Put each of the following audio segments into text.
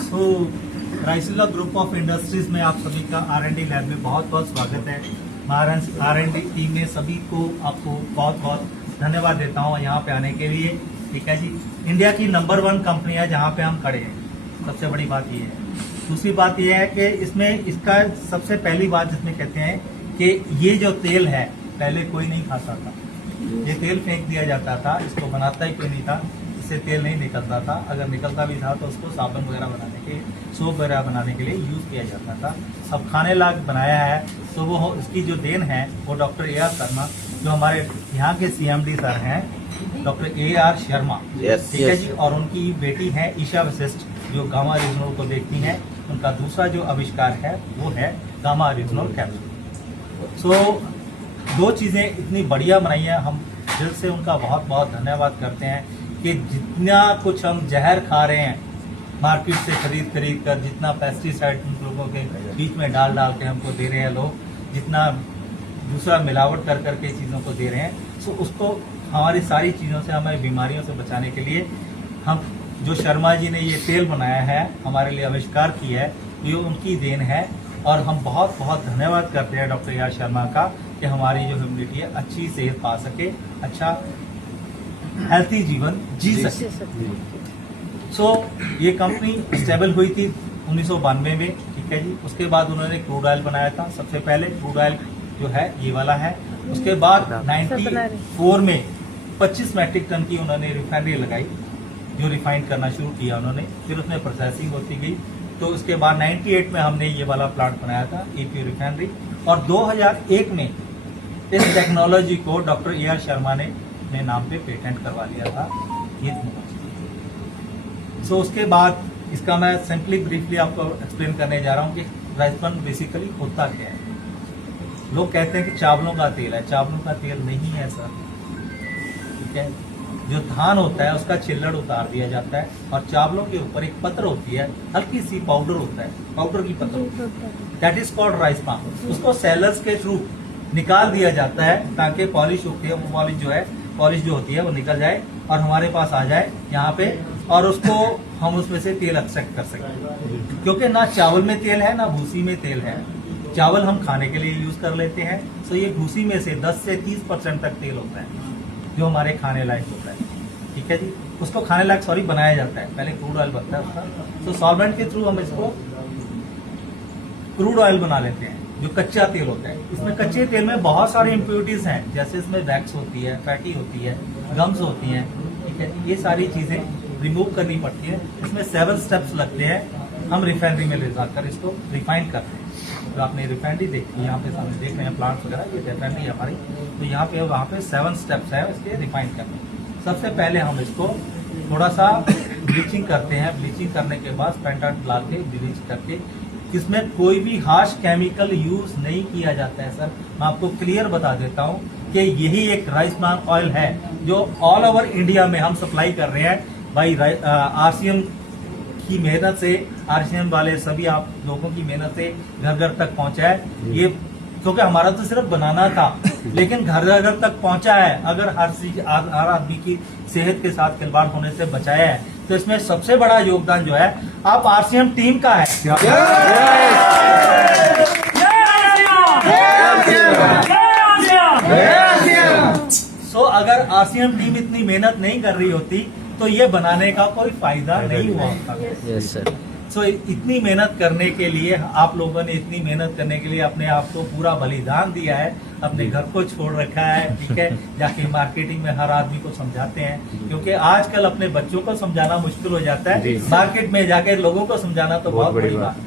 So राइसिला group of industries में आप सभी का R&D लैब में बहुत बहुत स्वागत है। महाराज R&D टीम में सभी को आपको बहुत बहुत धन्यवाद देता हूँ यहाँ पे आने के लिए। ठीक है जी, इंडिया की नंबर 1 कंपनी है जहाँ पे हम खड़े हैं, सबसे बड़ी बात ये है। दूसरी बात ये है कि इसमें इसका सबसे पहली बात जिसमें कहते हैं कि ये जो तेल है पहले कोई नहीं खाता था, ये तेल फेंक दिया जाता था, इसको बनाता ही कोई नहीं था, इससे तेल नहीं निकलता था। अगर निकलता भी था तो उसको साबुन वगैरह बनाने के, सोप वगैरह बनाने के लिए यूज किया जाता था। अब खाने लायक बनाया है तो वो इसकी जो देन है वो डॉक्टर AR शर्मा, जो हमारे यहाँ के CMD सर हैं, डॉक्टर AR शर्मा, ठीक है जी, और उनकी बेटी है ईशा वशिष्ठ जो गामा रीजनल को देखती हैं। उनका दूसरा जो आविष्कार है वो है गामा रीजनल कैप्सूल। सो दो चीजें इतनी बढ़िया बनाई है, हम दिल से उनका बहुत बहुत धन्यवाद करते हैं कि जितना कुछ हम जहर खा रहे हैं मार्केट से खरीद कर, जितना पेस्टिसाइड उन लोगों के बीच में डाल के हमको दे रहे हैं लोग, जितना दूसरा मिलावट कर के चीज़ों को दे रहे हैं, सो उसको हमारी सारी चीज़ों से, हमें बीमारियों से बचाने के लिए हम जो शर्मा जी ने ये तेल बनाया है, हमारे लिए आविष्कार किया है, ये उनकी देन है। और हम बहुत बहुत धन्यवाद करते हैं डॉक्टर AR शर्मा का कि हमारी जो ह्यूमनिटी है अच्छी सेहत पा सके, अच्छा हेल्थी जीवन जी सके। सो ये कंपनी स्टेबल हुई थी 1992 में, ठीक है जी। उसके बाद उन्होंने क्रूड ऑयल बनाया था, सबसे पहले क्रूड ऑयल जो है ये वाला है। उसके बाद 94 में 25 मैट्रिक टन की उन्होंने रिफाइनरी लगाई, जो रिफाइन करना शुरू किया उन्होंने, फिर उसमें प्रोसेसिंग होती गई। तो उसके बाद 98 में हमने ये वाला प्लांट बनाया था AP रिफाइनरी, और 2001 में इस टेक्नोलॉजी को डॉक्टर AR शर्मा ने अपने नाम पे पेटेंट करवा लिया था ये। सो उसके बाद इसका मैं सिंपली ब्रीफली आपको एक्सप्लेन करने जा रहा हूँ कि राइसब्रान बेसिकली होता क्या है। लोग कहते हैं कि चावलों का तेल है, चावलों का तेल नहीं है सर, ठीक है। जो धान होता है उसका छिल्लड़ उतार दिया जाता है और चावलों के ऊपर एक पत्र होती है, हल्की सी पाउडर होता है, पाउडर की पत्र होती है, that is called rice palm. उसको सेलर्स के थ्रू निकाल दिया जाता है ताकि पॉलिश होती है, वो पॉलिश जो होती है वो निकल जाए और हमारे पास आ जाए यहाँ पे, और उसको हम उसमें से तेल एक्सट्रैक्ट कर सकें। क्योंकि ना चावल में तेल है ना भूसी में तेल है। चावल हम खाने के लिए यूज कर लेते हैं, तो ये भूसी में से 10 से 30% तक तेल होता है जो हमारे खाने लायक होता है, ठीक है जी। उसको खाने लायक बनाया जाता है, पहले क्रूड ऑयल बनता है उसका, तो सॉल्वेंट के थ्रू हम इसको क्रूड ऑयल बना लेते हैं जो कच्चा तेल होता है। इसमें कच्चे तेल में बहुत सारी इम्प्योरिटीज हैं, जैसे इसमें वैक्स होती है, फैटी होती है, गम्स होती हैं, ठीक है। ये सारी चीजें रिमूव करनी पड़ती है। इसमें 7 स्टेप्स लगते हैं। हम रिफाइनरी में ले जाकर इसको रिफाइन करते हैं। तो आपने रिफाइनरी देखी, यहाँ पे सामने देख रहे हैं प्लांट्स वगैरह, ये रिफाइनरी हमारी। तो यहाँ पे वहाँ पे 7 स्टेप्स है इसके रिफाइन करने। सबसे पहले हम इसको थोड़ा सा ब्लीचिंग करते हैं। ब्लीचिंग करने के बाद पेंटाट ला के ब्लीच करके, इसमें कोई भी हार्श केमिकल यूज नहीं किया जाता है सर। मैं आपको क्लियर बता देता हूँ कि यही एक राइस ब्रान ऑयल है जो ऑल ओवर इंडिया में हम सप्लाई कर रहे हैं भाई। RCM की मेहनत से, RCM वाले सभी आप लोगों की मेहनत से घर घर तक पहुंचा है ये, क्योंकि हमारा तो सिर्फ बनाना था, लेकिन घर घर तक पहुंचा है। अगर हर आदमी की सेहत के साथ खिलवाड़ होने से बचाया है, तो इसमें सबसे बड़ा योगदान जो है आप RCM टीम का है। सो अगर RCM टीम इतनी मेहनत नहीं कर रही होती तो ये बनाने का कोई फायदा नहीं हुआ होता। Yes sir. सो इतनी मेहनत करने के लिए, आप लोगों ने इतनी मेहनत करने के लिए अपने आप को पूरा बलिदान दिया है, अपने घर को छोड़ रखा है, ठीक है। जाके मार्केटिंग में हर आदमी को समझाते हैं, क्योंकि आजकल अपने बच्चों को समझाना मुश्किल हो जाता है, मार्केट में जाके लोगों को समझाना तो बहुत बड़ी बात है।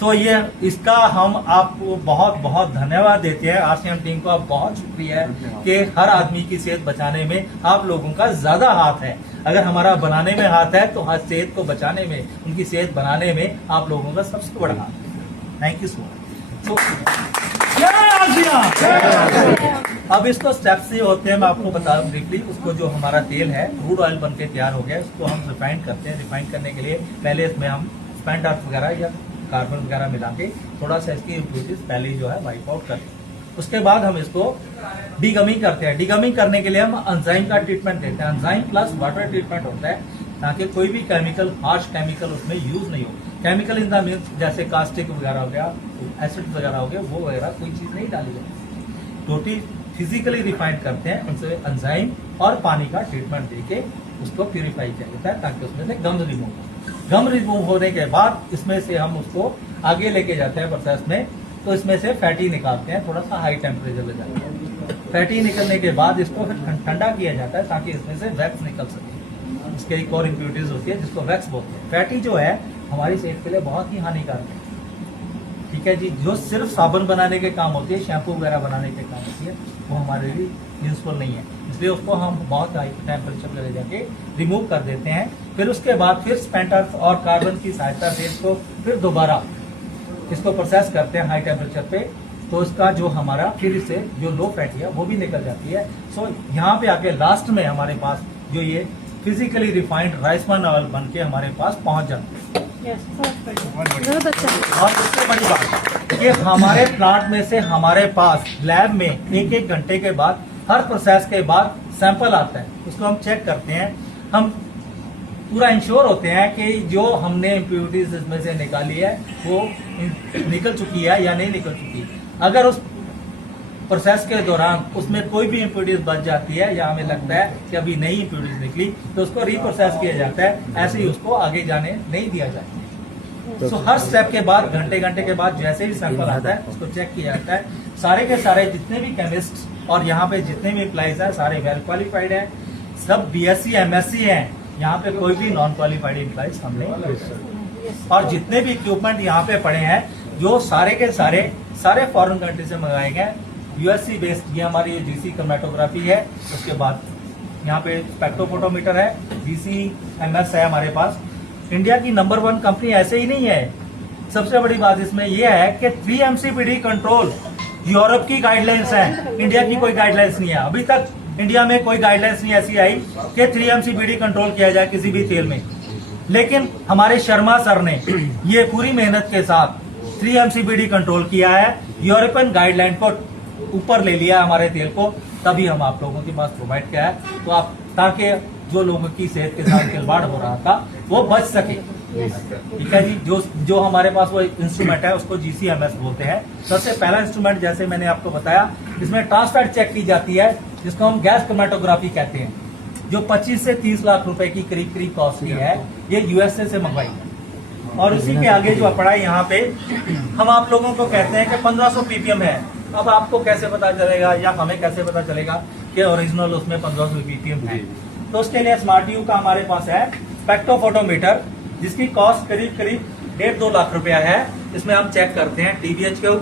सो ये इसका हम आपको बहुत बहुत धन्यवाद देते हैं। RCM टीम को आप बहुत शुक्रिया है कि हर आदमी की सेहत बचाने में आप लोगों का ज्यादा हाथ है। अगर हमारा बनाने में हाथ है तो हर सेहत को बचाने में, उनकी सेहत बनाने में आप लोगों का सबसे बड़ा हाथ है। Thank you so much. अब इसको स्टेप्स ये होते हैं, मैं आपको बता दूं ब्रीफली। उसको जो हमारा तेल है क्रूड ऑयल बनके तैयार हो गया, उसको हम रिफाइन करते हैं। रिफाइन करने के लिए पहले इसमें हम स्पेंट अर्थ वगैरह या कार्बन वगैरह मिला के थोड़ा सा इसकी इम्प्योरिटीज पहले जो है वाइप आउट करते हैं। उसके बाद हम इसको डीगमिंग करते हैं। डीगमिंग करने के लिए हम एंजाइम का ट्रीटमेंट देते हैं। एंजाइम प्लस वाटर ट्रीटमेंट होता है ताकि कोई भी केमिकल, हार्श केमिकल उसमें यूज नहीं हो। केमिकल इन द मीन्स जैसे कास्टिक वगैरह हो गया, एसिड वगैरह हो गया, वो वगैरह कोई चीज नहीं डाली जाती। टोटली फिजिकली रिफाइंड करते हैं, उनसे एंजाइम और पानी का ट्रीटमेंट देके उसको प्यूरिफाई किया जाता है ताकि उसमें से गम रिमूव हो। गम रिमूव होने के बाद इसमें से हम उसको आगे लेके जाते हैं प्रोसेस में, तो इसमें से फैटी निकालते हैं, थोड़ा सा हाई टेम्परेचर ले जाते हैं। फैटी निकलने के बाद इसको फिर ठंडा किया जाता है ताकि इसमें से वैक्स निकल सके। इसके एक और इम्प्योरिटीज होती है जिसको वैक्स बोलते हैं। फैटी जो है हमारी सेहत के लिए बहुत ही हानिकारक है, ठीक है जी। जो सिर्फ साबुन बनाने के काम होती है, शैम्पू वगैरह बनाने के काम होती है, वो हमारे लिए यूजफुल नहीं है, इसलिए उसको हम बहुत हाई टेम्परेचर पे ले जाके रिमूव कर देते हैं। फिर उसके बाद फिर स्पेंट अर्थ और कार्बन की सहायता से इसको फिर दोबारा इसको प्रोसेस करते हैं हाई टेम्परेचर पे, तो इसका जो हमारा फिर से जो लो फैटी है वो भी निकल जाती है। सो यहाँ पे आके लास्ट में हमारे पास जो ये physically refined rice bran oil बन के हमारे पास पहुंच जाती है। बहुत अच्छा। और सबसे बड़ी बात कि हमारे प्लांट में से हमारे पास लैब में एक घंटे के बाद हर प्रोसेस के बाद सैंपल आता है, उसको हम चेक करते हैं। हम पूरा इंश्योर होते हैं कि जो हमने इम्प्योरिटीज इसमें से निकाली है वो निकल चुकी है या नहीं निकल चुकी। अगर उस प्रोसेस के दौरान उसमें कोई भी इम्प्योरिटीज बच जाती है या हमें लगता है कि अभी नई इम्प्योरिटीज निकली, तो उसको रीप्रोसेस किया जाता है, ऐसे ही उसको आगे जाने नहीं दिया जाता। सो हर स्टेप के बाद घंटे के बाद जैसे भी सैंपल आता है उसको चेक किया जाता है। सारे के सारे जितने भी केमिस्ट और यहाँ पे जितने भी एम्प्लॉइज हैं सारे वेल क्वालिफाइड हैं, सब BSc MSc हैं, यहाँ पे कोई भी नॉन क्वालिफाइड एम्प्लॉइज हमने, और जितने भी इक्विपमेंट यहाँ पे पड़े हैं जो सारे के सारे फॉरेन कंट्री से मंगाए गए, USC बेस्ड। ये हमारी GC क्रोमेटोग्राफी है, उसके बाद यहाँ पे स्पेक्ट्रोफोटोमीटर है, GC-MS है हमारे पास। इंडिया की नंबर 1 कंपनी ऐसे ही नहीं है। सबसे बड़ी बात इसमें यह है कि 3MCPD कंट्रोल यूरोप की गाइडलाइंस है, इंडिया की कोई गाइडलाइंस नहीं है। अभी तक इंडिया में कोई गाइडलाइंस नहीं ऐसी आई कि 3MCPD कंट्रोल किया जाए किसी भी तेल में, लेकिन हमारे शर्मा सर ने ये पूरी मेहनत के साथ 3MCPD कंट्रोल किया है, यूरोपियन गाइडलाइन को ऊपर ले लिया हमारे तेल को, तभी हम आप लोगों के पास प्रोवाइड किया है, तो आप ताकि जो लोगों की सेहत के साथ खिलवाड़ हो रहा था वो बच सके। ठीक है जी। जो हमारे पास वो इंस्ट्रूमेंट है उसको GC-MS बोलते हैं। सबसे पहला इंस्ट्रूमेंट जैसे मैंने आपको बताया, इसमें ट्रांसफैट चेक की जाती है, जिसको हम गैस क्रोमेटोग्राफी कहते हैं, जो 25 से 30 लाख रुपए की करीब कॉस्टली है। ये USA से मंगवाई है। और उसी के आगे जो पड़ा है यहाँ पे हम आप लोगों को कहते हैं कि 1500 ppm है। अब आपको कैसे पता चलेगा या हमें कैसे पता चलेगा कि ओरिजिनल उसमें 1500 ppm है? तो उसके लिए स्मार्ट व्यू का हमारे पास है स्पेक्ट्रोफोटोमीटर, जिसकी कॉस्ट करीब 1.5-2 लाख रुपया है। इसमें हम चेक करते हैं TBHQ,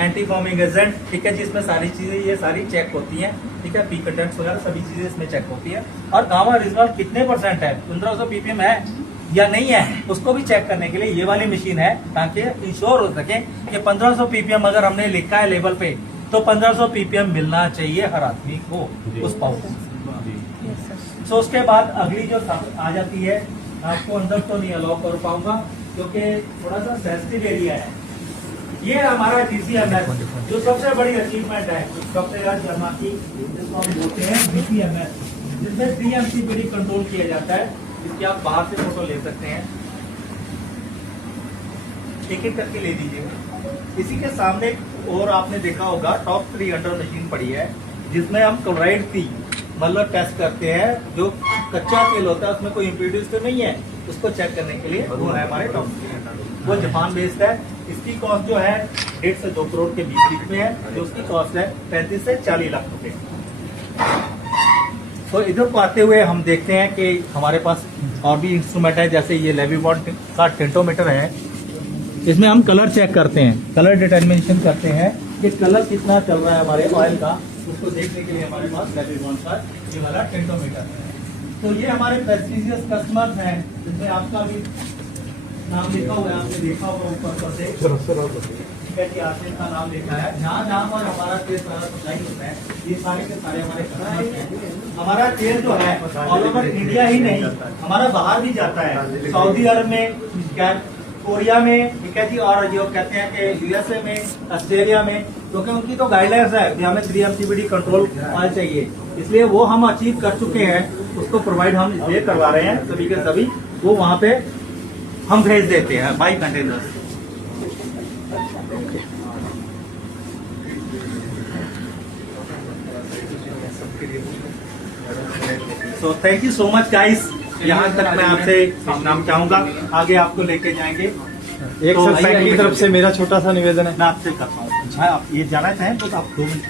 एंटी फॉर्मिंग एजेंट, ठीक है जी। इसमें सारी चीजें ये सारी चेक होती हैं, ठीक है। पी कंटेंट्स वगैरह सभी चीजें इसमें चेक होती है। और गामा ओरिजिनल कितने % है, 1500 ppm है या नहीं है, उसको भी चेक करने के लिए ये वाली मशीन है, ताकि इंश्योर हो सके कि 1500 ppm अगर हमने लिखा है लेबल पे तो 1500 ppm मिलना चाहिए हर आदमी को उस पाउडर। सो उसके बाद अगली जो आ जाती है, आपको अंदर तो नहीं अलाउ कर पाऊंगा क्योंकि थोड़ा सा सेंसिटिव एरिया है। ये हमारा GC-MS जो सबसे बड़ी अचीवमेंट है डॉक्टर शर्मा की, जिसको हम बोलते हैं GC-MS, जिसमें 3MCPD कंट्रोल किया जाता है। इसकी आप बाहर से फोटो ले सकते हैं, एक करके ले दीजिएगा। इसी के सामने और आपने देखा होगा टॉप 300 मशीन पड़ी है, जिसमें हम क्लोराइड की मतलब टेस्ट करते हैं। जो कच्चा तेल होता है उसमें कोई इम्प्योरिटीज तो नहीं है, उसको चेक करने के लिए वो है हमारे टॉप 300। वो जापान बेस्ड है। इसकी कॉस्ट जो है 1.5 से 2 करोड़ के बीच में है, जो उसकी कॉस्ट है 35 से 40 लाख रुपए। तो इधर को आते हुए हम देखते हैं कि हमारे पास और भी इंस्ट्रूमेंट है, जैसे ये लेविबॉन का टेंटोमीटर है। इसमें हम कलर चेक करते हैं, कलर डिटर्मिनेशन करते हैं कि कलर कितना चल रहा है हमारे ऑयल का, उसको देखने के लिए हमारे पास लेविबॉन का ये वाला टेंटोमीटर है। तो ये हमारे प्रेस्टीजियस कस्टमर्स हैं, जिसमें आपका भी नाम लिखा हुआ है, आपने देखा होगा ऊपर से, ठीक है जी, आसिफ का नाम लिखा है। जहाँ पर हमारा तेल सारा सप्लाई होता है, ये सारे के सारे हमारे कस्टमर्स हैं। हमारा तेल जो है ऑल ओवर इंडिया ही नहीं, हमारा बाहर भी जाता है, सऊदी अरब में, कोरिया में, ठीक है जी, और जो कहते हैं कि USA में, ऑस्ट्रेलिया में, क्योंकि उनकी तो गाइडलाइंस है कि हमें 3MCPD कंट्रोल ऑयल चाहिए, इसलिए वो हम अचीव कर चुके हैं। उसको प्रोवाइड हम इसलिए करवा रहे हैं सभी के सभी, वो वहाँ पे हम भेज देते हैं by container. So thank you so much guys, यहाँ तक मैं आपसे नाम चाहूंगा, आगे आपको लेके जाएंगे। एक तो सर बैंक की तरफ से मेरा छोटा सा निवेदन है। मैं आपसे करता हूँ, आप ये जाना चाहें तो आप 2 मिनट